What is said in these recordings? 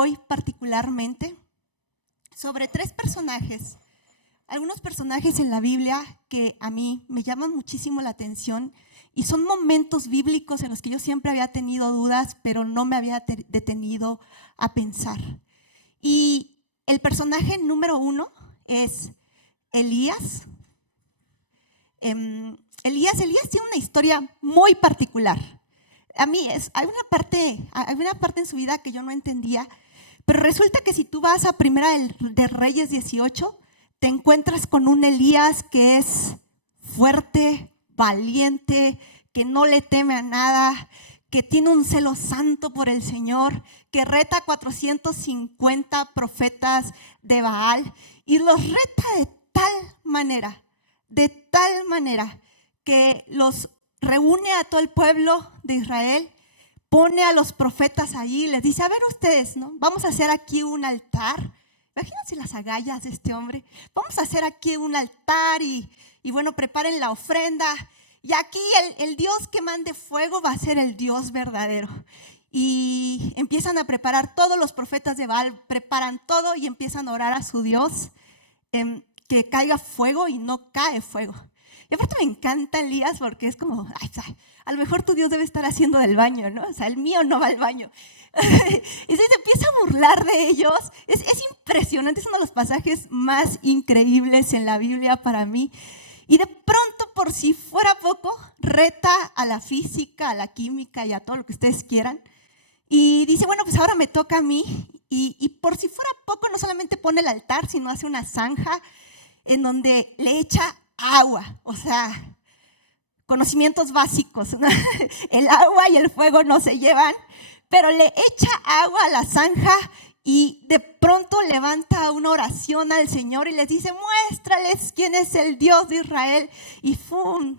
hoy particularmente sobre tres personajes, algunos personajes en la Biblia que a mí me llaman muchísimo la atención y son momentos bíblicos en los que yo siempre había tenido dudas, pero no me había detenido a pensar. Y el personaje número 1 es Elías. Elías tiene una historia muy particular. A mí hay una parte en su vida que yo no entendía, pero resulta que si tú vas a Primera de Reyes 18, te encuentras con un Elías que es fuerte, valiente, que no le teme a nada, que tiene un celo santo por el Señor, que reta a 450 profetas de Baal y los reta de tal manera que los reúne a todo el pueblo de Israel, pone a los profetas allí y les dice: a ver ustedes, ¿no? Vamos a hacer aquí un altar. Imagínense las agallas de este hombre. Vamos a hacer aquí un altar y bueno, preparen la ofrenda. Y aquí el Dios que mande fuego va a ser el Dios verdadero. Y empiezan a preparar, todos los profetas de Baal preparan todo y empiezan a orar a su Dios que caiga fuego, y no cae fuego. Y aparte me encanta Elías porque es como, a lo mejor tu Dios debe estar haciendo del baño, ¿no? O sea, el mío no va al baño. Y se empieza a burlar de ellos. Es impresionante, es uno de los pasajes más increíbles en la Biblia para mí. Y de pronto, por si fuera poco, reta a la física, a la química y a todo lo que ustedes quieran. Y dice: bueno, pues ahora me toca a mí. Y por si fuera poco, no solamente pone el altar, sino hace una zanja en donde le echa agua. O sea, conocimientos básicos, ¿no? El agua y el fuego no se llevan, pero le echa agua a la zanja y de pronto levanta una oración al Señor y les dice: muéstrales quién es el Dios de Israel. Y ¡fum!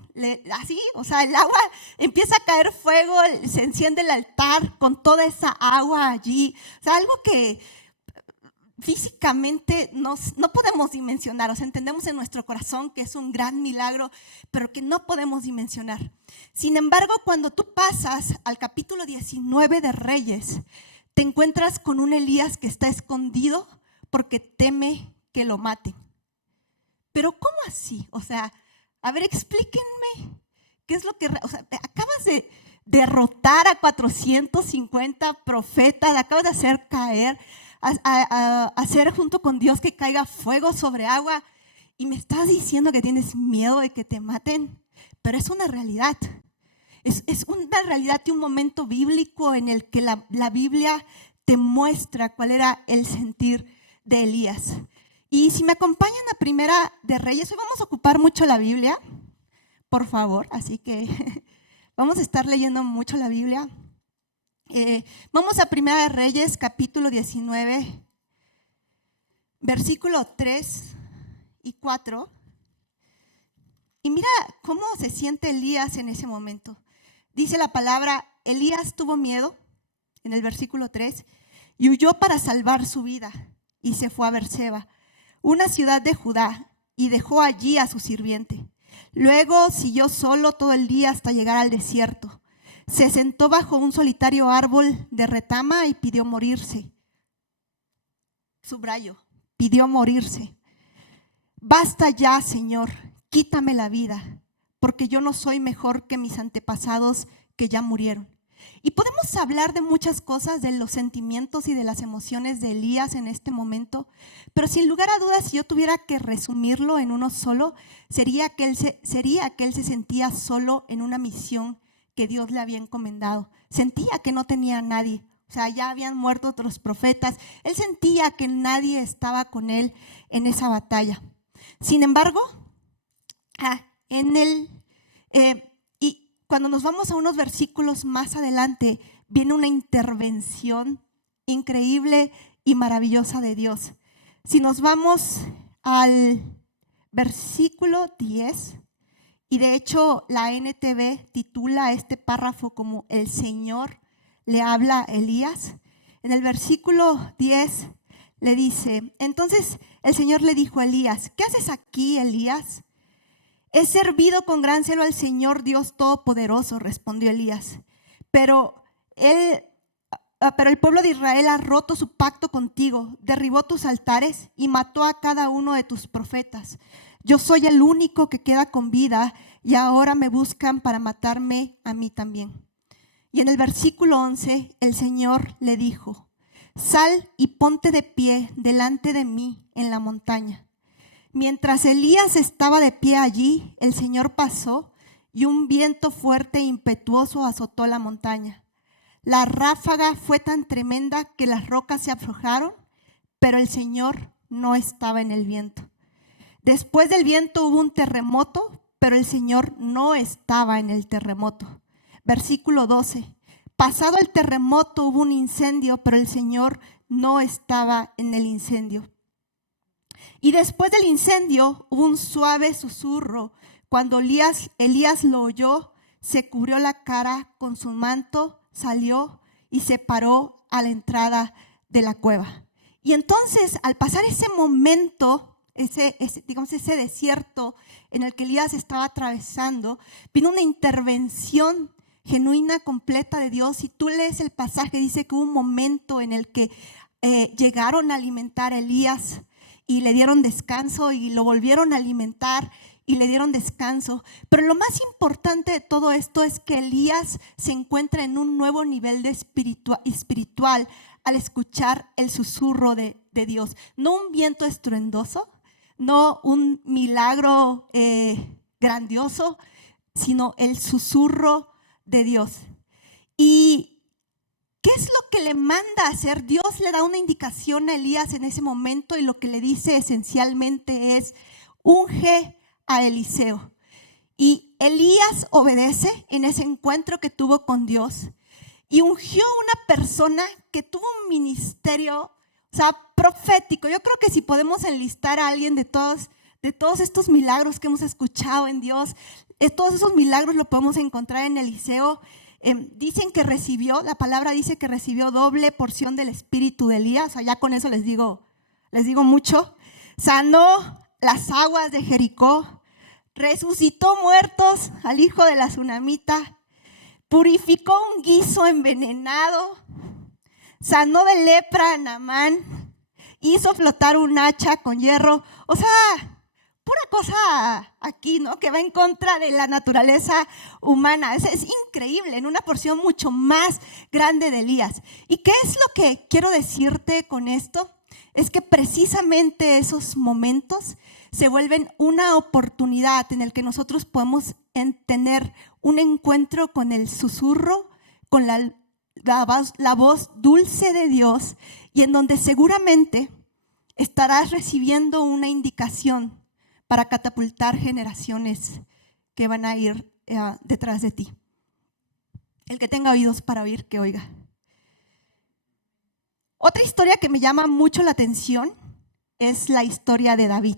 Así, o sea, el agua empieza a caer fuego, se enciende el altar con toda esa agua allí. O sea, algo que físicamente no podemos dimensionar. O sea, entendemos en nuestro corazón que es un gran milagro, pero que no podemos dimensionar. Sin embargo, cuando tú pasas al capítulo 19 de Reyes, te encuentras con un Elías que está escondido porque teme que lo maten. Pero ¿cómo así? O sea, a ver, explíquenme qué es lo que… O sea, acabas de derrotar a 450 profetas, acabas de hacer caer, hacer junto con Dios que caiga fuego sobre agua, y me estás diciendo que tienes miedo de que te maten. Pero es una realidad. Es una realidad y un momento bíblico en el que la Biblia te muestra cuál era el sentir de Elías. Y si me acompañan a Primera de Reyes, hoy vamos a ocupar mucho la Biblia, por favor, así que vamos a estar leyendo mucho la Biblia. Vamos a Primera de Reyes, capítulo 19, versículo 3 y 4. Y mira cómo se siente Elías en ese momento. Dice la palabra: Elías tuvo miedo, en el versículo 3, y huyó para salvar su vida, y se fue a Berseba, una ciudad de Judá, y dejó allí a su sirviente. Luego siguió solo todo el día hasta llegar al desierto. Se sentó bajo un solitario árbol de retama y pidió morirse. Subrayo, pidió morirse. Basta ya, Señor, quítame la vida, porque yo no soy mejor que mis antepasados que ya murieron. Y podemos hablar de muchas cosas, de los sentimientos y de las emociones de Elías en este momento, pero sin lugar a dudas, si yo tuviera que resumirlo en uno solo, sería que él se sentía solo en una misión que Dios le había encomendado. Sentía que no tenía a nadie. O sea, ya habían muerto otros profetas. Él sentía que nadie estaba con él en esa batalla. Sin embargo, y cuando nos vamos a unos versículos más adelante, viene una intervención increíble y maravillosa de Dios. Si nos vamos al versículo 10, y de hecho la NTV titula este párrafo como "El Señor le habla a Elías". En el versículo 10 le dice: entonces el Señor le dijo a Elías: ¿qué haces aquí, Elías? He servido con gran celo al Señor Dios Todopoderoso, respondió Elías. Pero él pero el pueblo de Israel ha roto su pacto contigo, derribó tus altares y mató a cada uno de tus profetas. Yo soy el único que queda con vida y ahora me buscan para matarme a mí también. Y en el versículo 11 el Señor le dijo: sal y ponte de pie delante de mí en la montaña. Mientras Elías estaba de pie allí, el Señor pasó y un viento fuerte e impetuoso azotó la montaña. La ráfaga fue tan tremenda que las rocas se aflojaron, pero el Señor no estaba en el viento. Después del viento hubo un terremoto, pero el Señor no estaba en el terremoto. Versículo 12. Pasado el terremoto hubo un incendio, pero el Señor no estaba en el incendio. Y después del incendio hubo un suave susurro. Cuando Elías lo oyó, se cubrió la cara con su manto, salió y se paró a la entrada de la cueva. Y entonces, al pasar ese momento, ese desierto en el que Elías estaba atravesando, vino una intervención genuina, completa de Dios. Si tú lees el pasaje, dice que hubo un momento en el que llegaron a alimentar a Elías y le dieron descanso, y lo volvieron a alimentar y le dieron descanso. Pero lo más importante de todo esto es que Elías se encuentra en un nuevo nivel de espiritual al escuchar el susurro de Dios. No un viento estruendoso, no un milagro grandioso, sino el susurro de Dios. ¿Y qué es lo que le manda a hacer? Dios le da una indicación a Elías en ese momento, y lo que le dice esencialmente es: unge a Eliseo. Y Elías obedece en ese encuentro que tuvo con Dios y ungió a una persona que tuvo un ministerio, profético. Yo creo que si podemos enlistar a alguien de todos estos milagros que hemos escuchado en Dios, todos esos milagros lo podemos encontrar en Eliseo. Dicen que la palabra dice que recibió doble porción del espíritu de Elías. Ya con eso les digo mucho. Sanó las aguas de Jericó, resucitó muertos al hijo de la tsunamita, purificó un guiso envenenado, sanó de lepra a Naamán, hizo flotar un hacha con hierro. Pura cosa aquí, ¿no? Que va en contra de la naturaleza humana. Es increíble, en una porción mucho más grande de Elías. ¿Y qué es lo que quiero decirte con esto? Es que precisamente esos momentos se vuelven una oportunidad en el que nosotros podemos tener un encuentro con el susurro, con la voz dulce de Dios, y en donde seguramente estarás recibiendo una indicación para catapultar generaciones que van a ir detrás de ti. El que tenga oídos para oír, que oiga. Otra historia que me llama mucho la atención es la historia de David.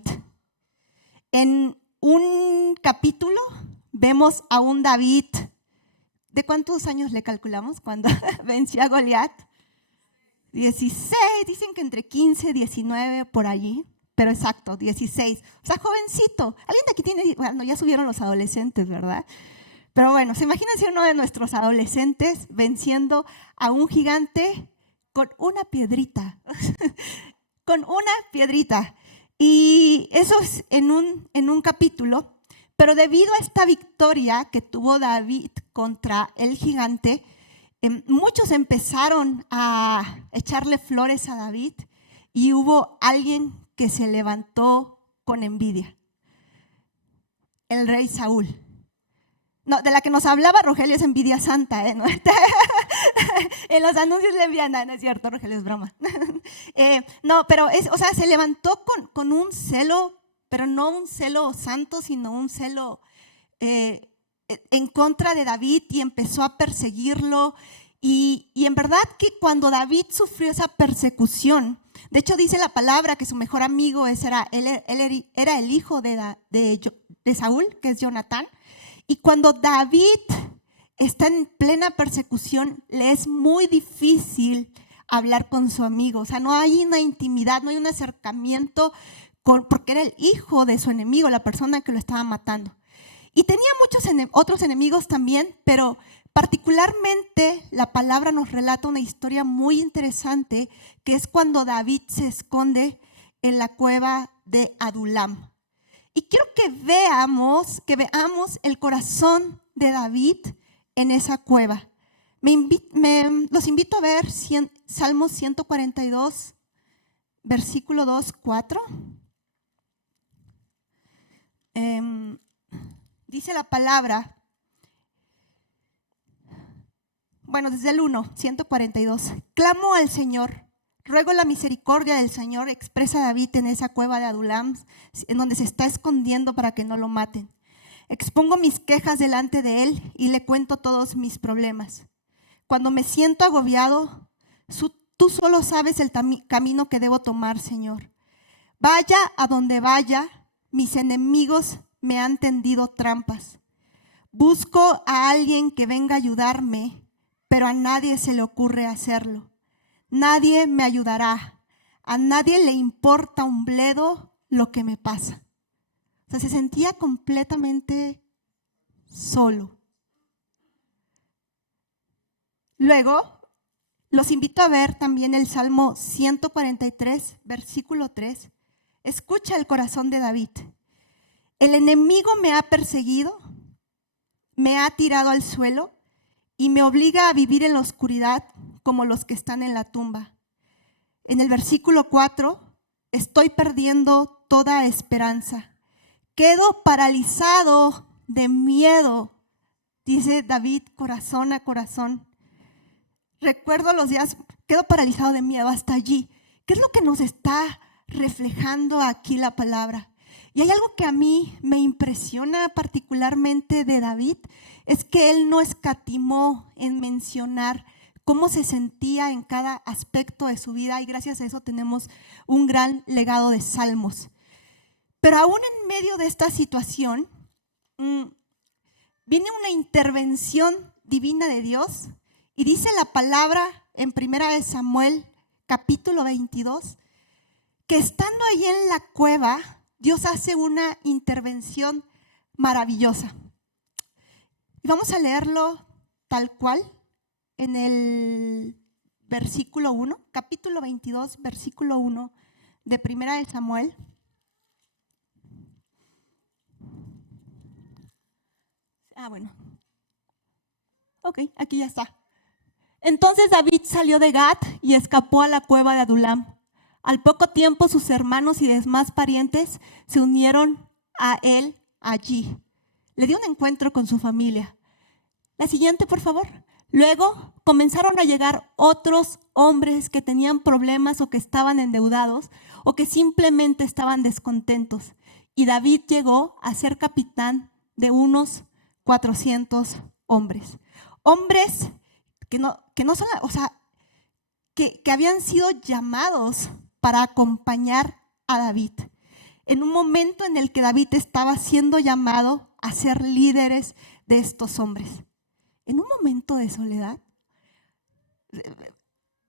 En un capítulo vemos a un David, ¿de cuántos años le calculamos cuando venció a Goliat? 16, dicen que entre 15, 19 por allí, pero exacto, 16. Jovencito. Alguien de aquí tiene, bueno, ya subieron los adolescentes, ¿verdad? Pero bueno, se imaginan si uno de nuestros adolescentes venciendo a un gigante con una piedrita, con una piedrita. Y eso es en un capítulo, pero debido a esta victoria que tuvo David contra el gigante, muchos empezaron a echarle flores a David, y hubo alguien que se levantó con envidia: el rey Saúl. No, de la que nos hablaba Rogelio es envidia santa, ¿no? En los anuncios le envían, no es cierto, Rogelio, es broma. No, pero se levantó con un celo, pero no un celo santo, sino un celo en contra de David, y empezó a perseguirlo. Y en verdad que cuando David sufrió esa persecución, de hecho dice la palabra que su mejor amigo era el hijo de Saúl, que es Jonatán. Y cuando David está en plena persecución, le es muy difícil hablar con su amigo. No hay una intimidad, no hay un acercamiento porque era el hijo de su enemigo, la persona que lo estaba matando. Y tenía muchos otros enemigos también, pero Particularmente, la palabra nos relata una historia muy interesante, que es cuando David se esconde en la cueva de Adulam. Y quiero que veamos el corazón de David en esa cueva. Los invito a ver Salmos 142, versículo 2, 4. Dice la palabra, bueno, desde el 1, 142. Clamo al Señor, ruego la misericordia del Señor, expresa David en esa cueva de Adulam, en donde se está escondiendo para que no lo maten. Expongo mis quejas delante de Él y le cuento todos mis problemas. Cuando me siento agobiado, tú solo sabes el camino que debo tomar, Señor. Vaya a donde vaya, mis enemigos me han tendido trampas. Busco a alguien que venga a ayudarme, pero a nadie se le ocurre hacerlo. Nadie me ayudará. A nadie le importa un bledo lo que me pasa. O sea, se sentía completamente solo. Luego, los invito a ver también el Salmo 143, versículo 3. Escucha el corazón de David. El enemigo me ha perseguido, me ha tirado al suelo y me obliga a vivir en la oscuridad como los que están en la tumba. En el versículo 4, estoy perdiendo toda esperanza. Quedo paralizado de miedo, dice David, corazón a corazón. Recuerdo los días, quedo paralizado de miedo hasta allí. ¿Qué es lo que nos está reflejando aquí la palabra? Y hay algo que a mí me impresiona particularmente de David, es que él no escatimó en mencionar cómo se sentía en cada aspecto de su vida, y gracias a eso tenemos un gran legado de salmos. Pero aún en medio de esta situación, viene una intervención divina de Dios, y dice la palabra en 1 Samuel capítulo 22, que estando ahí en la cueva, Dios hace una intervención maravillosa. Y vamos a leerlo tal cual en el versículo 1, capítulo 22, versículo 1 de 1 Samuel. Bueno. Ok, aquí ya está. Entonces David salió de Gat y escapó a la cueva de Adulam. Al poco tiempo sus hermanos y demás parientes se unieron a él allí. Le dio un encuentro con su familia. La siguiente, por favor. Luego comenzaron a llegar otros hombres que tenían problemas o que estaban endeudados o que simplemente estaban descontentos. Y David llegó a ser capitán de unos 400 hombres. Hombres que no son, o sea, que habían sido llamados para acompañar a David. En un momento en el que David estaba siendo llamado a ser líderes de estos hombres. En un momento de soledad.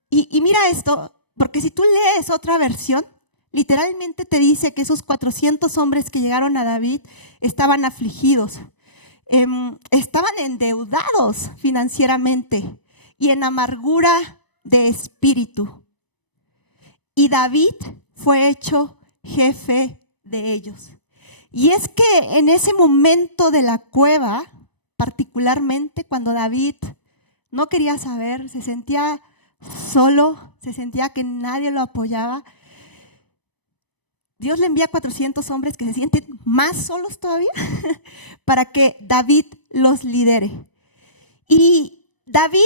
Y mira esto, porque si tú lees otra versión, literalmente te dice que esos 400 hombres que llegaron a David estaban afligidos, estaban endeudados financieramente y en amargura de espíritu. Y David fue hecho jefe de ellos. Y es que en ese momento de la cueva, particularmente cuando David no quería saber, se sentía solo, se sentía que nadie lo apoyaba, Dios le envía 400 hombres que se sienten más solos todavía para que David los lidere. Y David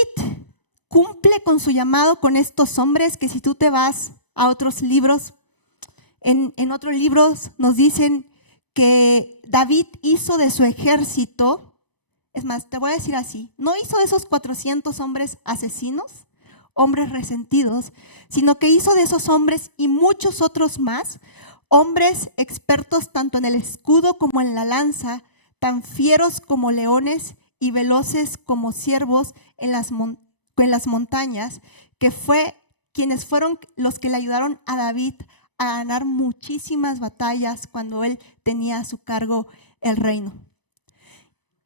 cumple con su llamado con estos hombres que, si tú te vas a otros libros, en otros libros nos dicen que David hizo de su ejército, es más, te voy a decir así, no hizo de esos 400 hombres asesinos, hombres resentidos, sino que hizo de esos hombres y muchos otros más, hombres expertos tanto en el escudo como en la lanza, tan fieros como leones y veloces como ciervos en las montañas, quienes fueron los que le ayudaron a David a ganar muchísimas batallas cuando él tenía a su cargo el reino.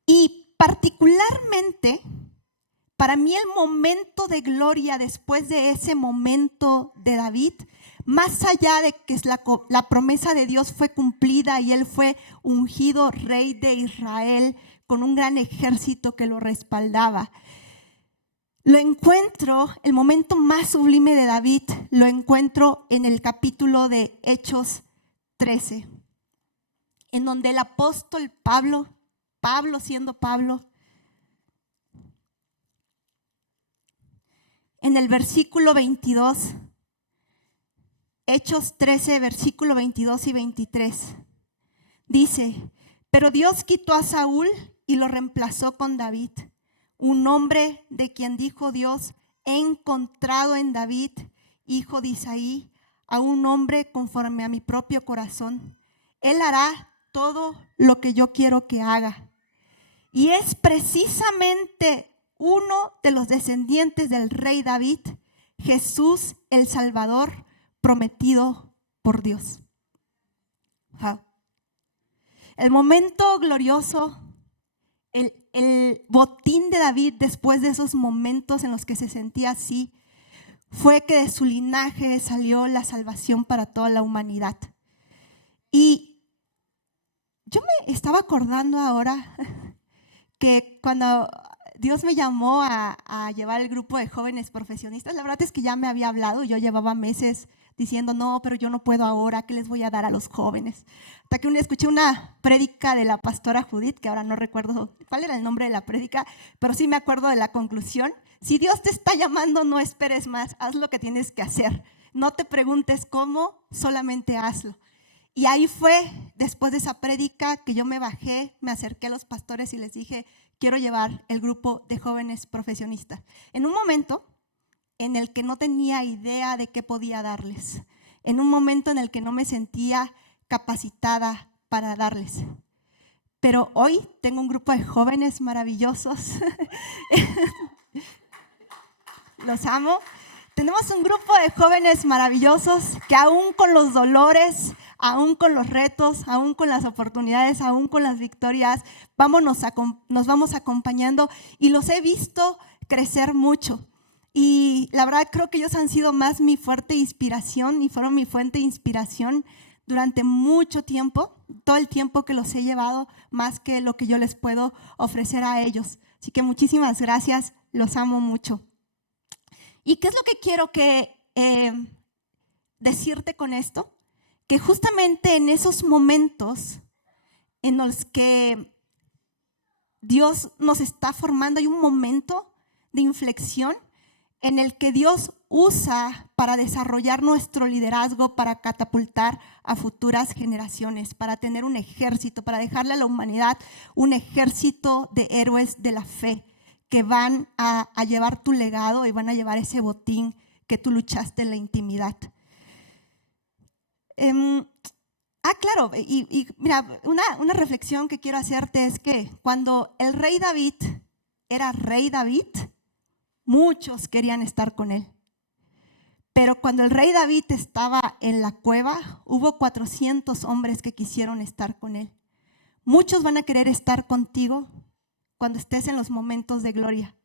Y particularmente para mí el momento de gloria después de ese momento de David, más allá de que la promesa de Dios fue cumplida y él fue ungido rey de Israel con un gran ejército que lo respaldaba, lo encuentro, el momento más sublime de David, lo encuentro en el capítulo de Hechos 13, en donde el apóstol Pablo siendo Pablo, en el versículo 22, Hechos 13, versículo 22 y 23, dice: pero Dios quitó a Saúl y lo reemplazó con David, un hombre de quien dijo Dios: he encontrado en David, hijo de Isaí, a un hombre conforme a mi propio corazón. Él hará todo lo que yo quiero que haga. Y es precisamente uno de los descendientes del rey David, Jesús el Salvador, prometido por Dios. Wow. El momento glorioso, el botín de David después de esos momentos en los que se sentía así, fue que de su linaje salió la salvación para toda la humanidad. Y yo me estaba acordando ahora que cuando Dios me llamó a llevar el grupo de jóvenes profesionistas, la verdad es que ya me había hablado, yo llevaba meses diciendo: no, pero yo no puedo ahora, ¿qué les voy a dar a los jóvenes? Hasta que un día escuché una prédica de la pastora Judith, que ahora no recuerdo cuál era el nombre de la prédica, pero sí me acuerdo de la conclusión: si Dios te está llamando, no esperes más, haz lo que tienes que hacer. No te preguntes cómo, solamente hazlo. Y ahí fue, después de esa prédica, que yo me bajé, me acerqué a los pastores y les dije: quiero llevar el grupo de jóvenes profesionistas. En un momento en el que no tenía idea de qué podía darles, en un momento en el que no me sentía capacitada para darles. Pero hoy tengo un grupo de jóvenes maravillosos. Los amo. Tenemos un grupo de jóvenes maravillosos que aún con los dolores, aún con los retos, aún con las oportunidades, aún con las victorias, nos vamos acompañando, y los he visto crecer mucho. Y la verdad creo que ellos han sido más mi fuerte inspiración y fueron mi fuente de inspiración durante mucho tiempo, todo el tiempo que los he llevado, más que lo que yo les puedo ofrecer a ellos. Así que muchísimas gracias, los amo mucho. ¿Y qué es lo que quiero decirte con esto? Que justamente en esos momentos en los que Dios nos está formando, hay un momento de inflexión en el que Dios usa para desarrollar nuestro liderazgo, para catapultar a futuras generaciones, para tener un ejército, para dejarle a la humanidad un ejército de héroes de la fe que van a llevar tu legado y van a llevar ese botín que tú luchaste en la intimidad. Claro, y mira, una reflexión que quiero hacerte es que cuando el rey David era rey David, muchos querían estar con él. Pero cuando el rey David estaba en la cueva, hubo 400 hombres que quisieron estar con él. Muchos van a querer estar contigo cuando estés en los momentos de gloria.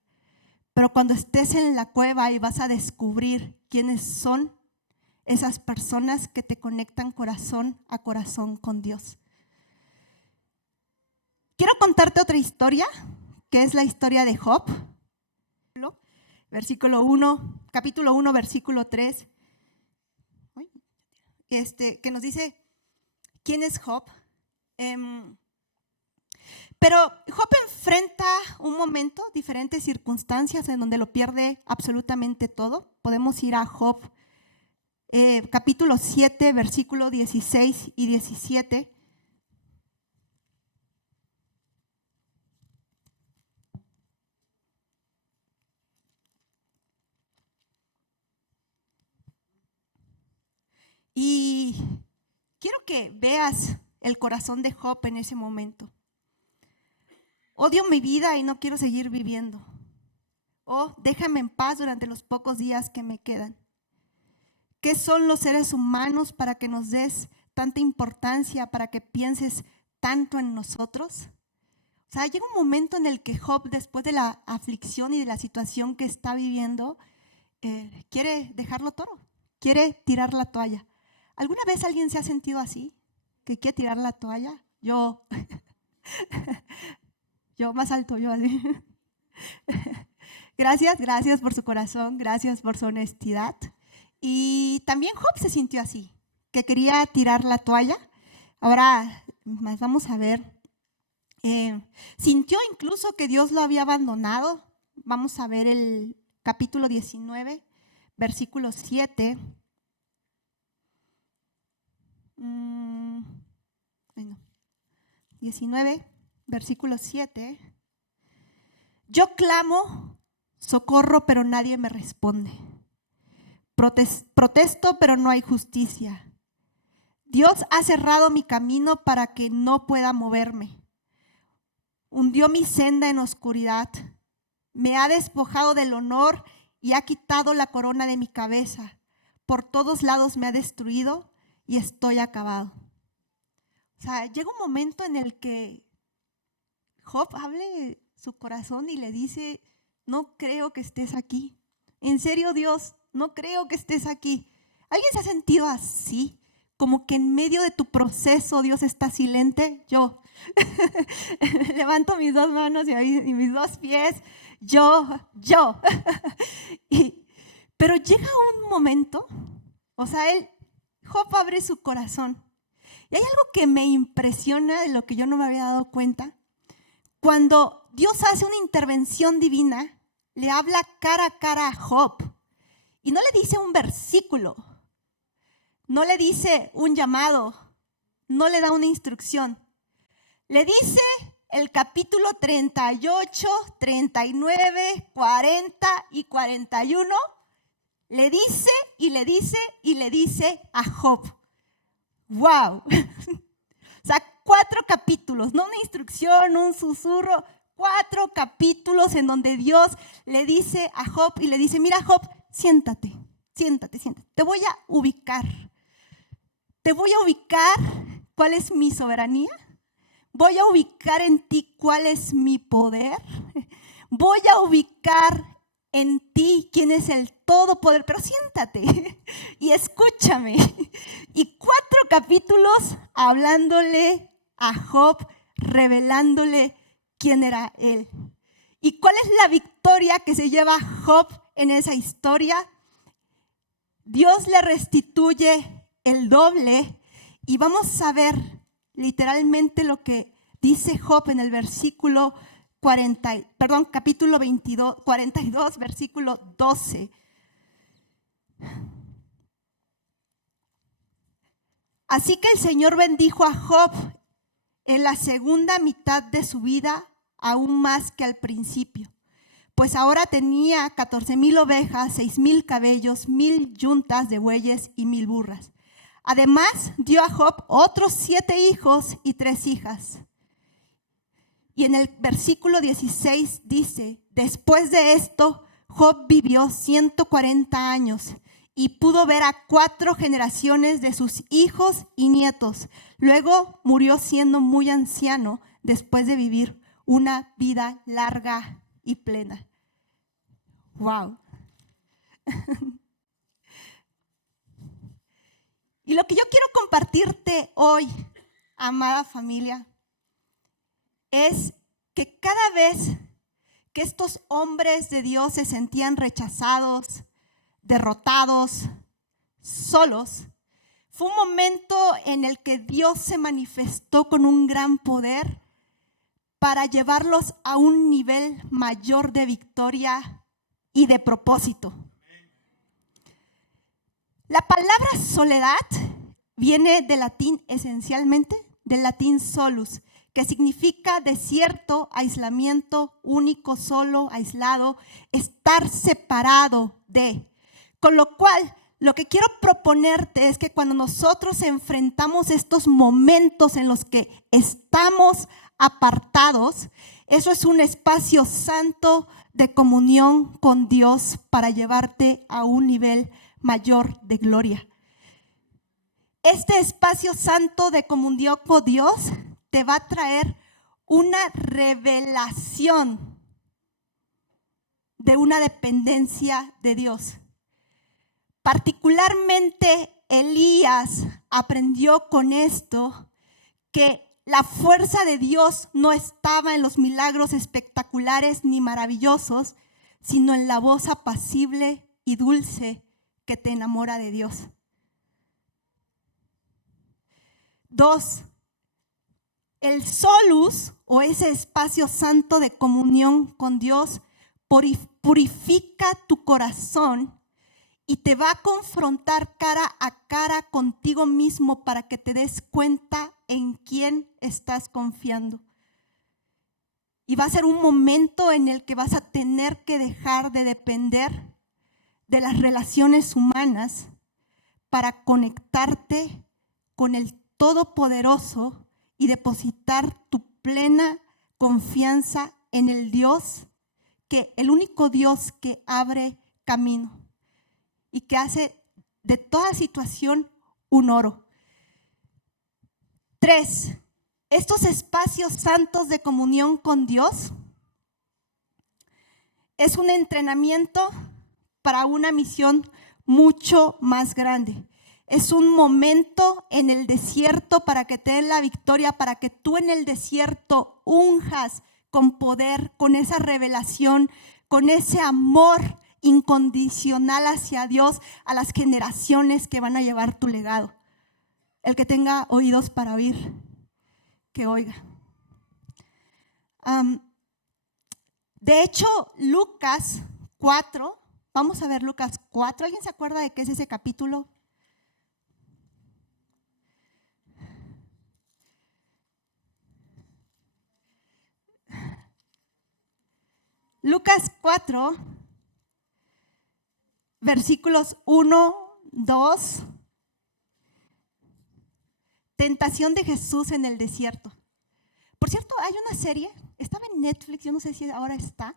Pero cuando estés en la cueva y vas a descubrir quiénes son esas personas que te conectan corazón a corazón con Dios. Quiero contarte otra historia, que es la historia de Job. Capítulo 1, versículo 3, que nos dice quién es Job. Pero Job enfrenta un momento, diferentes circunstancias en donde lo pierde absolutamente todo. Podemos ir a Job, capítulo 7, versículo 16 y 17. Y quiero que veas el corazón de Job en ese momento. Odio mi vida y no quiero seguir viviendo. Oh, déjame en paz durante los pocos días que me quedan. ¿Qué son los seres humanos para que nos des tanta importancia, para que pienses tanto en nosotros? O sea, llega un momento en el que Job, después de la aflicción y de la situación que está viviendo, quiere dejarlo todo, quiere tirar la toalla. ¿Alguna vez alguien se ha sentido así? ¿Que quiere tirar la toalla? Yo más alto, yo así. Gracias por su corazón, gracias por su honestidad. Y también Job se sintió así, que quería tirar la toalla. Ahora vamos a ver. Sintió incluso que Dios lo había abandonado. Vamos a ver el capítulo 19, versículo 7. 19, versículo 7. Yo clamo, socorro, pero nadie me responde. Protesto, pero no hay justicia. Dios ha cerrado mi camino para que no pueda moverme. Hundió mi senda en oscuridad. Me ha despojado del honor y ha quitado la corona de mi cabeza. Por todos lados me ha destruido y estoy acabado. O sea, llega un momento en el que Job hable su corazón y le dice, no creo que estés aquí. En serio, Dios, no creo que estés aquí. ¿Alguien se ha sentido así? Como que en medio de tu proceso Dios está silente. Yo levanto mis dos manos y mis dos pies. Yo. Pero llega un momento, o sea, Job abre su corazón. Y hay algo que me impresiona de lo que yo no me había dado cuenta. Cuando Dios hace una intervención divina, le habla cara a cara a Job. Y no le dice un versículo, no le dice un llamado, no le da una instrucción. Le dice el capítulo 38, 39, 40 y 41. Le dice y le dice y le dice a Job. ¡Wow! O sea, 4 capítulos, no una instrucción, un susurro, 4 capítulos en donde Dios le dice a Job y le dice, mira Job, siéntate. Te voy a ubicar cuál es mi soberanía. Voy a ubicar en ti cuál es mi poder. Voy a ubicar en ti quién es el todopoder. Pero siéntate y escúchame. Y 4 capítulos hablándole a Job, revelándole quién era él. ¿Y cuál es la victoria que se lleva Job en esa historia? Dios le restituye el doble y vamos a ver literalmente lo que dice Job en el versículo capítulo 42, versículo 12. Así que el Señor bendijo a Job en la segunda mitad de su vida, aún más que al principio. Pues ahora tenía 14,000 ovejas, 6,000 caballos, 1,000 yuntas de bueyes y 1,000 burras. Además, dio a Job otros 7 hijos y 3 hijas. Y en el versículo 16 dice, después de esto, Job vivió 140 años y pudo ver a 4 generaciones de sus hijos y nietos. Luego murió siendo muy anciano después de vivir una vida larga y plena. ¡Wow! Y lo que yo quiero compartirte hoy, amada familia, es que cada vez que estos hombres de Dios se sentían rechazados, derrotados, solos, fue un momento en el que Dios se manifestó con un gran poder para llevarlos a un nivel mayor de victoria y de propósito. La palabra soledad viene del latín esencialmente, del latín solus, que significa desierto, aislamiento, único, solo, aislado, estar separado de. Con lo cual, lo que quiero proponerte es que cuando nosotros enfrentamos estos momentos en los que estamos apartados, eso es un espacio santo de comunión con Dios para llevarte a un nivel mayor de gloria. Este espacio santo de comunión con Dios te va a traer una revelación de una dependencia de Dios. Particularmente Elías aprendió con esto que la fuerza de Dios no estaba en los milagros espectaculares ni maravillosos, sino en la voz apacible y dulce que te enamora de Dios. 2. El solus, o ese espacio santo de comunión con Dios, purifica tu corazón y te va a confrontar cara a cara contigo mismo para que te des cuenta en quién estás confiando. Y va a ser un momento en el que vas a tener que dejar de depender de las relaciones humanas para conectarte con el Todopoderoso y depositar tu plena confianza en el Dios, el único Dios que abre camino y que hace de toda situación un oro. 3. Estos espacios santos de comunión con Dios es un entrenamiento para una misión mucho más grande. Es un momento en el desierto para que te den la victoria, para que tú en el desierto unjas con poder, con esa revelación, con ese amor incondicional hacia Dios a las generaciones que van a llevar tu legado. El que tenga oídos para oír, que oiga. De hecho, Lucas 4, vamos a ver Lucas 4. ¿Alguien se acuerda de qué es ese capítulo? Lucas 4, versículos 1, 2. Tentación de Jesús en el desierto. Por cierto, hay una serie, estaba en Netflix, yo no sé si ahora está,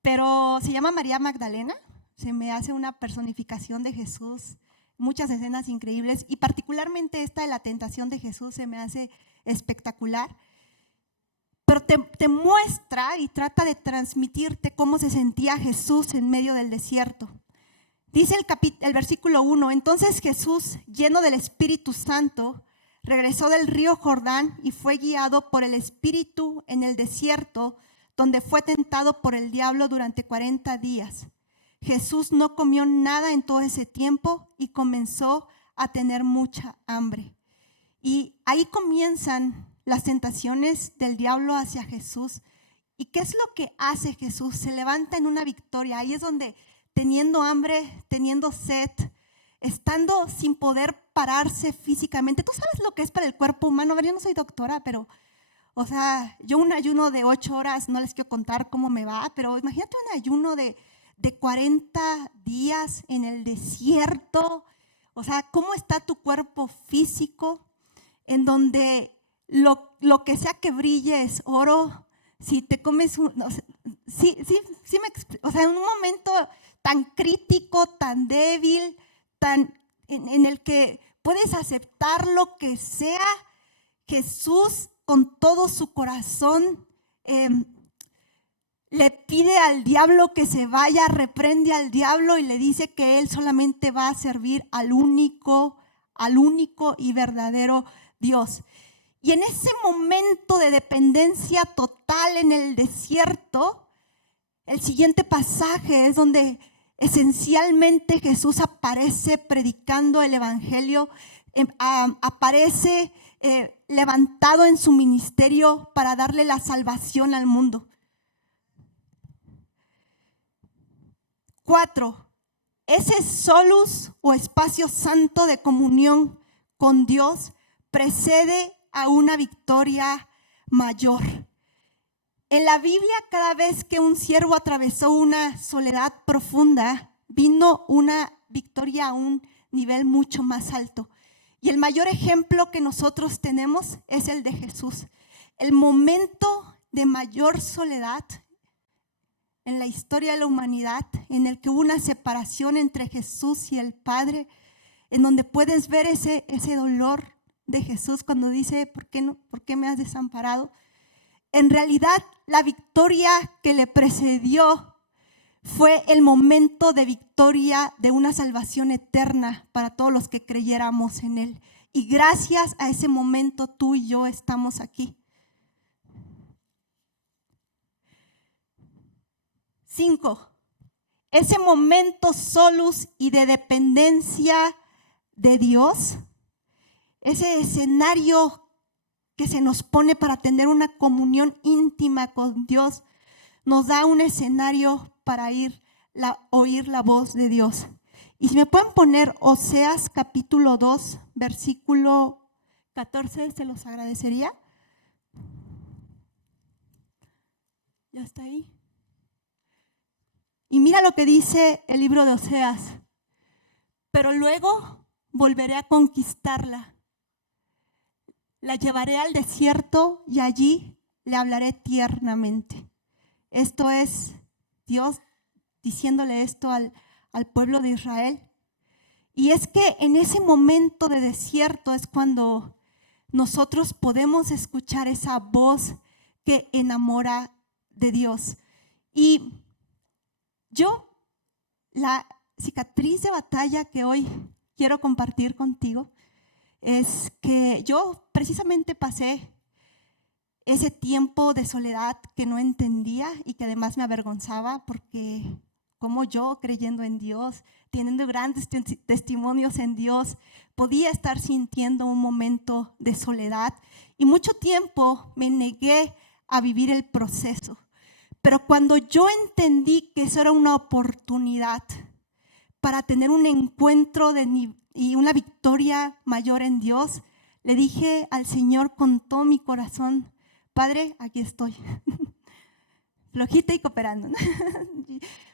pero se llama María Magdalena. Se me hace una personificación de Jesús, muchas escenas increíbles, y particularmente esta de la tentación de Jesús se me hace espectacular. Pero te muestra y trata de transmitirte cómo se sentía Jesús en medio del desierto. Dice el versículo 1, entonces Jesús, lleno del Espíritu Santo, regresó del río Jordán y fue guiado por el Espíritu en el desierto, donde fue tentado por el diablo durante 40 días. Jesús no comió nada en todo ese tiempo y comenzó a tener mucha hambre. Y ahí comienzan las tentaciones del diablo hacia Jesús. ¿Y qué es lo que hace Jesús? Se levanta en una victoria. Ahí es donde, teniendo hambre, teniendo sed, estando sin poder pararse físicamente. ¿Tú sabes lo que es para el cuerpo humano? A ver, yo no soy doctora, pero, o sea, yo un ayuno de 8 horas, no les quiero contar cómo me va, pero imagínate un ayuno de 40 días en el desierto. O sea, ¿cómo está tu cuerpo físico? En donde lo que sea que brille es oro. Si te comes o sea, en un momento tan crítico, tan débil, en el que puedes aceptar lo que sea, Jesús con todo su corazón le pide al diablo que se vaya, reprende al diablo y le dice que él solamente va a servir al único y verdadero Dios. Y en ese momento de dependencia total en el desierto, el siguiente pasaje es donde esencialmente Jesús aparece predicando el evangelio, aparece levantado en su ministerio para darle la salvación al mundo. 4. Ese solus o espacio santo de comunión con Dios precede a una victoria mayor. En la Biblia, cada vez que un siervo atravesó una soledad profunda, vino una victoria a un nivel mucho más alto. Y el mayor ejemplo que nosotros tenemos es el de Jesús. El momento de mayor soledad en la historia de la humanidad, en el que hubo una separación entre Jesús y el Padre, en donde puedes ver ese dolor de Jesús cuando dice, ¿por qué me has desamparado? en realidad la victoria que le precedió fue el momento de victoria de una salvación eterna para todos los que creyéramos en Él. Y gracias a ese momento tú y yo estamos aquí. 5. Ese momento solus y de dependencia de Dios, ese escenario que se nos pone para tener una comunión íntima con Dios, nos da un escenario para oír la voz de Dios. Y si me pueden poner Oseas capítulo 2, versículo 14, se los agradecería. ¿Ya está ahí? Y mira lo que dice el libro de Oseas. Pero luego volveré a conquistarla. La llevaré al desierto y allí le hablaré tiernamente. Esto es Dios diciéndole esto al pueblo de Israel. Y es que en ese momento de desierto es cuando nosotros podemos escuchar esa voz que enamora de Dios. Y la cicatriz de batalla que hoy quiero compartir contigo es que yo precisamente pasé ese tiempo de soledad que no entendía y que además me avergonzaba, porque como yo, creyendo en Dios, teniendo grandes testimonios en Dios, podía estar sintiendo un momento de soledad, y mucho tiempo me negué a vivir el proceso. Pero cuando yo entendí que eso era una oportunidad para tener un encuentro y una victoria mayor en Dios, le dije al Señor con todo mi corazón: Padre, aquí estoy, flojita y cooperando, ¿no?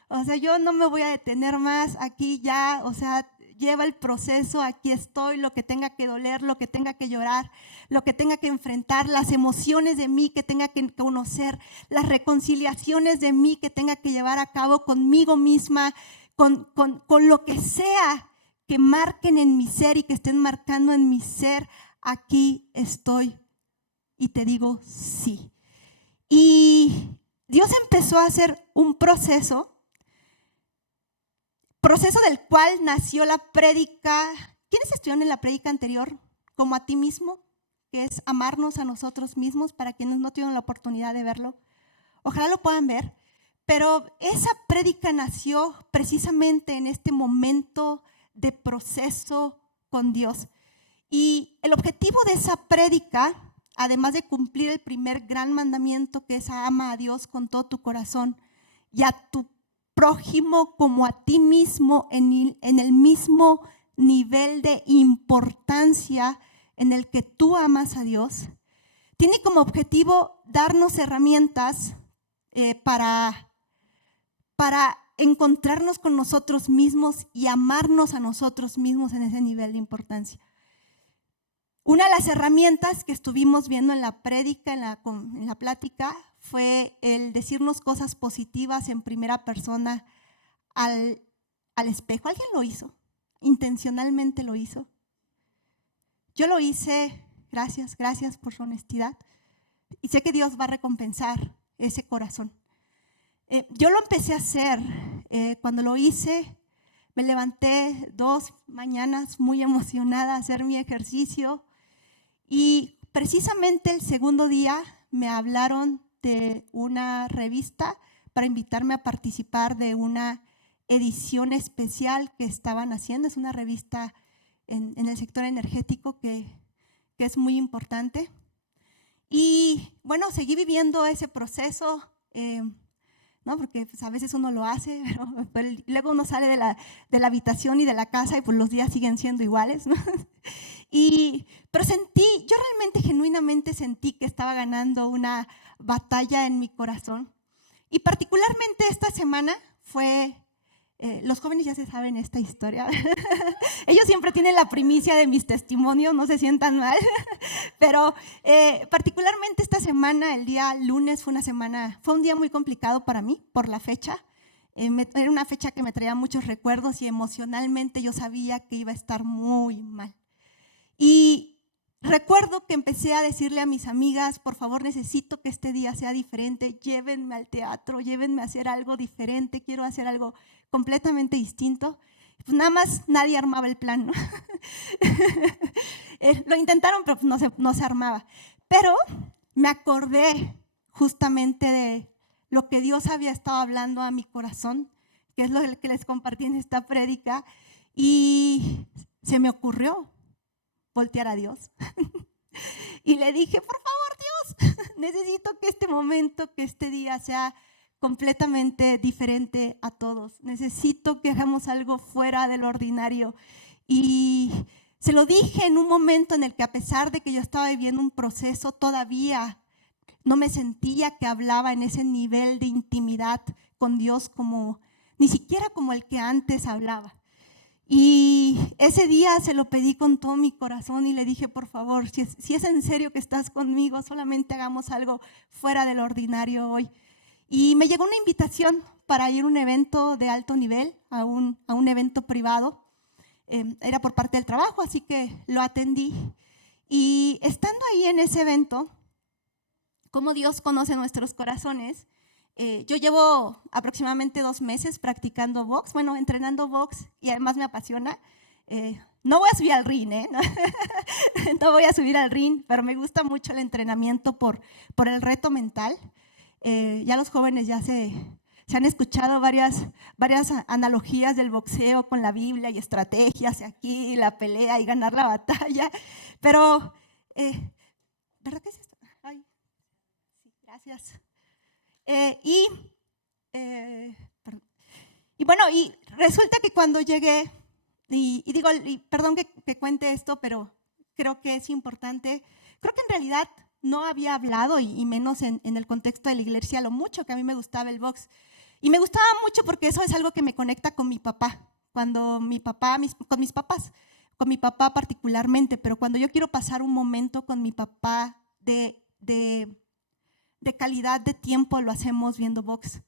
O sea, yo no me voy a detener más aquí ya, o sea, lleva el proceso, aquí estoy, lo que tenga que doler, lo que tenga que llorar, lo que tenga que enfrentar, las emociones de mí que tenga que conocer, las reconciliaciones de mí que tenga que llevar a cabo conmigo misma, con lo que sea que marquen en mi ser y que estén marcando en mi ser, aquí estoy y te digo sí. Y Dios empezó a hacer un proceso del cual nació la prédica. ¿Quiénes estudiaron en la prédica anterior? Como a ti mismo, que es amarnos a nosotros mismos, para quienes no tuvieron la oportunidad de verlo. Ojalá lo puedan ver. Pero esa prédica nació precisamente en este momento de proceso con Dios. Y el objetivo de esa prédica, además de cumplir el primer gran mandamiento, que es ama a Dios con todo tu corazón y a tu prójimo como a ti mismo en el mismo nivel de importancia en el que tú amas a Dios, tiene como objetivo darnos herramientas para encontrarnos con nosotros mismos y amarnos a nosotros mismos en ese nivel de importancia. Una de las herramientas que estuvimos viendo en la prédica, en la plática, fue el decirnos cosas positivas en primera persona al espejo. ¿Alguien lo hizo? ¿Intencionalmente lo hizo? Yo lo hice. Gracias por su honestidad. Y sé que Dios va a recompensar ese corazón. Yo lo empecé a hacer. Cuando lo hice, me levanté 2 mañanas muy emocionada a hacer mi ejercicio. Y precisamente el segundo día me hablaron de una revista para invitarme a participar de una edición especial que estaban haciendo. Es una revista en el sector energético que es muy importante. Y bueno, seguí viviendo ese proceso, ¿no? Porque pues, a veces uno lo hace, pero luego uno sale de la habitación y de la casa y pues los días siguen siendo iguales, ¿no? Pero yo realmente genuinamente sentí que estaba ganando una batalla en mi corazón. Y particularmente esta semana fue, los jóvenes ya se saben esta historia, ellos siempre tienen la primicia de mis testimonios, no se sientan mal, pero particularmente esta semana, el día lunes, fue un día muy complicado para mí por la fecha. Era una fecha que me traía muchos recuerdos y emocionalmente yo sabía que iba a estar muy mal. Y recuerdo que empecé a decirle a mis amigas, por favor, necesito que este día sea diferente, llévenme al teatro, llévenme a hacer algo diferente, quiero hacer algo completamente distinto. Pues nada más nadie armaba el plan, ¿no? Lo intentaron, pero no se armaba. Pero me acordé justamente de lo que Dios había estado hablando a mi corazón, que es lo que les compartí en esta prédica, y se me ocurrió voltear a Dios. Y le dije, por favor, Dios, necesito que este momento, que este día sea completamente diferente a todos. Necesito que hagamos algo fuera del ordinario. Y se lo dije en un momento en el que, a pesar de que yo estaba viviendo un proceso, todavía no me sentía que hablaba en ese nivel de intimidad con Dios, como ni siquiera como el que antes hablaba. Y ese día se lo pedí con todo mi corazón y le dije, por favor, si es en serio que estás conmigo, solamente hagamos algo fuera del ordinario hoy. Y me llegó una invitación para ir a un evento de alto nivel, a un evento privado. Era por parte del trabajo, así que lo atendí. Y estando ahí en ese evento, como Dios conoce nuestros corazones, yo llevo aproximadamente 2 meses practicando box, entrenando box, y además me apasiona. No voy a subir al ring, no voy a subir al ring, pero me gusta mucho el entrenamiento por el reto mental. Ya los jóvenes ya se han escuchado varias analogías del boxeo con la Biblia y estrategias, y aquí la pelea y ganar la batalla, pero ¿verdad que es esto? Ay, sí, gracias. Y bueno, y resulta que cuando llegué, perdón que cuente esto, pero creo que es importante. Creo que en realidad no había hablado, y menos en el contexto de la iglesia, lo mucho que a mí me gustaba el box. Y me gustaba mucho porque eso es algo que me conecta con mi papá. Con mis papás, con mi papá particularmente, pero cuando yo quiero pasar un momento con mi papá de calidad de tiempo, lo hacemos viendo box,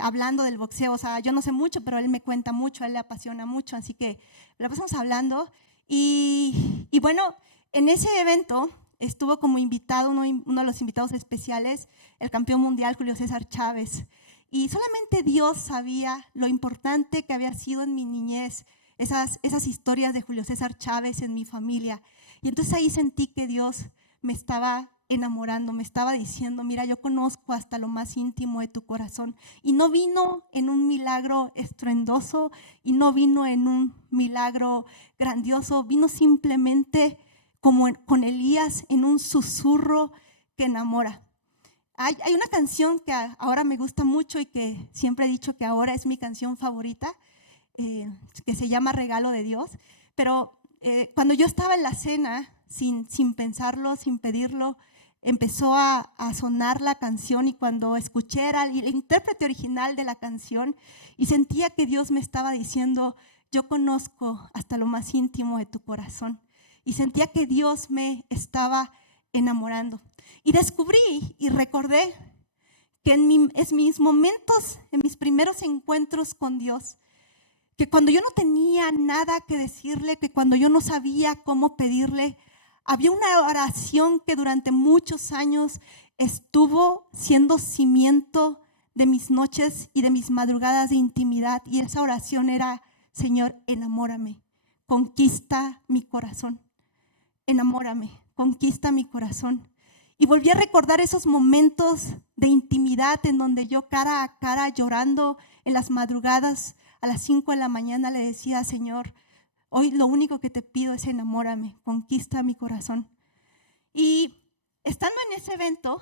hablando del boxeo. O sea, yo no sé mucho, pero él me cuenta mucho, a él le apasiona mucho, así que lo pasamos hablando. Y bueno, en ese evento estuvo como invitado uno de los invitados especiales, el campeón mundial Julio César Chávez. Y solamente Dios sabía lo importante que había sido en mi niñez esas historias de Julio César Chávez en mi familia. Y entonces ahí sentí que Dios me estaba enamorando, me estaba diciendo, mira, yo conozco hasta lo más íntimo de tu corazón. Y no vino en un milagro estruendoso, y no vino en un milagro grandioso, vino simplemente como con Elías, en un susurro que enamora. Hay una canción que ahora me gusta mucho y que siempre he dicho que ahora es mi canción favorita, que se llama Regalo de Dios. Pero cuando yo estaba en la cena, sin pensarlo, sin pedirlo, empezó a sonar la canción, y cuando escuché era el intérprete original de la canción, y sentía que Dios me estaba diciendo, yo conozco hasta lo más íntimo de tu corazón, y sentía que Dios me estaba enamorando. Y descubrí y recordé que en mis momentos, en mis primeros encuentros con Dios, que cuando yo no tenía nada que decirle, que cuando yo no sabía cómo pedirle, había una oración que durante muchos años estuvo siendo cimiento de mis noches y de mis madrugadas de intimidad, y esa oración era, Señor, enamórame, conquista mi corazón, enamórame, conquista mi corazón. Y volví a recordar esos momentos de intimidad en donde yo cara a cara, llorando en las madrugadas, a las 5 de la mañana le decía, Señor, hoy lo único que te pido es enamórame, conquista mi corazón. Y estando en ese evento,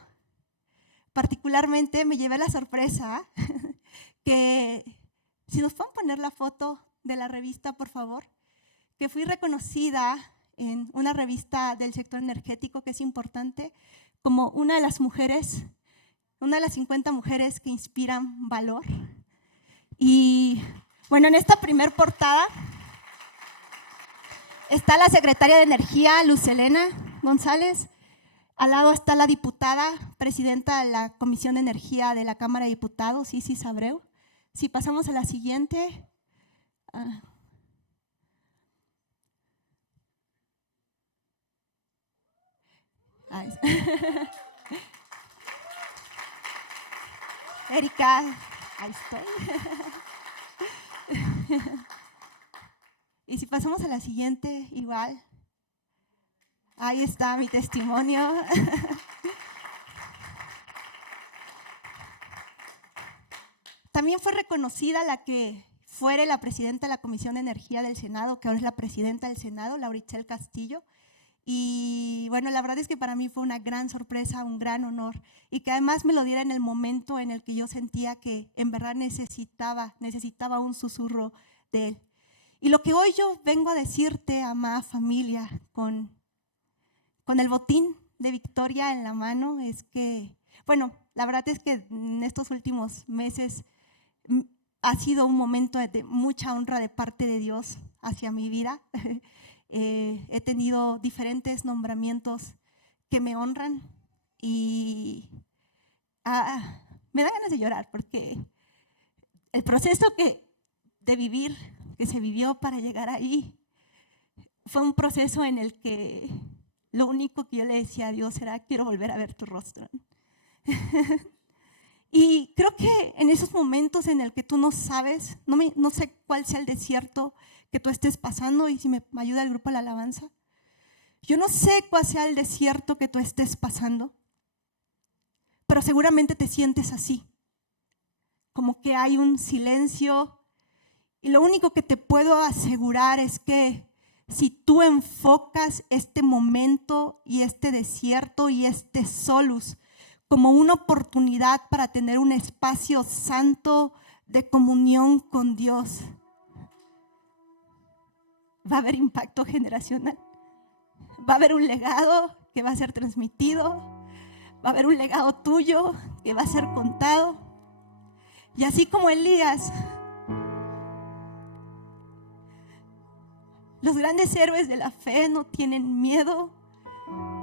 particularmente me llevé la sorpresa que, si nos pueden poner la foto de la revista, por favor, que fui reconocida en una revista del sector energético que es importante, como una de las mujeres, una de las 50 mujeres que inspiran valor. Y bueno, en esta primer portada está la secretaria de Energía, Luz Helena González. Al lado está la diputada, presidenta de la Comisión de Energía de la Cámara de Diputados, Isis Abreu. Si pasamos a la siguiente. Ay. Erika, ahí estoy. Y si pasamos a la siguiente, igual. Ahí está mi testimonio. También fue reconocida la que fuera la presidenta de la Comisión de Energía del Senado, que ahora es la presidenta del Senado, Laurichel Castillo. Y bueno, la verdad es que para mí fue una gran sorpresa, un gran honor, y que además me lo diera en el momento en el que yo sentía que en verdad necesitaba un susurro de él. Y lo que hoy yo vengo a decirte, amada familia, con el botín de victoria en la mano, es que, bueno, la verdad es que en estos últimos meses ha sido un momento de mucha honra de parte de Dios hacia mi vida. He tenido diferentes nombramientos que me honran y me da ganas de llorar porque el proceso de vivir, que se vivió para llegar ahí, fue un proceso en el que lo único que yo le decía a Dios era: quiero volver a ver tu rostro. Y creo que en esos momentos en el que tú no sabes, no sé cuál sea el desierto que tú estés pasando, y si me ayuda el grupo de la alabanza, yo no sé cuál sea el desierto que tú estés pasando, pero seguramente te sientes así, como que hay un silencio, y lo único que te puedo asegurar es que si tú enfocas este momento y este desierto y este solus como una oportunidad para tener un espacio santo de comunión con Dios, va a haber impacto generacional. Va a haber un legado que va a ser transmitido, va a haber un legado tuyo que va a ser contado. Y así como Elías, los grandes héroes de la fe no tienen miedo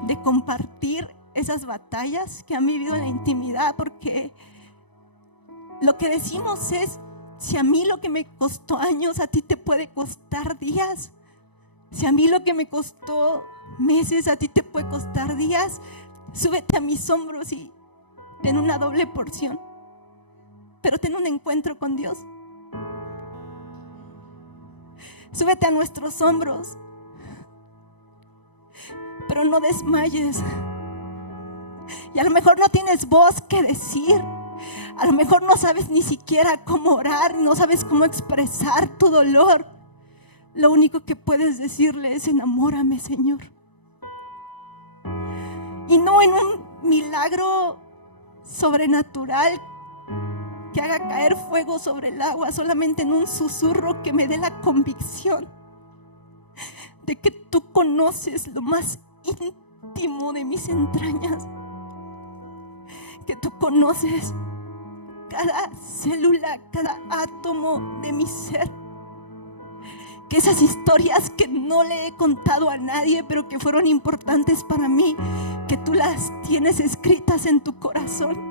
de compartir esas batallas que han vivido en la intimidad, porque lo que decimos es: si a mí lo que me costó años, a ti te puede costar días. Si a mí lo que me costó meses, a ti te puede costar días. Súbete a mis hombros y ten una doble porción, pero ten un encuentro con Dios. Súbete a nuestros hombros, pero no desmayes. Y a lo mejor no tienes voz que decir, a lo mejor no sabes ni siquiera cómo orar, no sabes cómo expresar tu dolor. Lo único que puedes decirle es: enamórame, Señor. Y no en un milagro sobrenatural que haga caer fuego sobre el agua, solamente en un susurro que me dé la convicción de que tú conoces lo más íntimo de mis entrañas, que tú conoces cada célula, cada átomo de mi ser, que esas historias que no le he contado a nadie, pero que fueron importantes para mí, que tú las tienes escritas en tu corazón.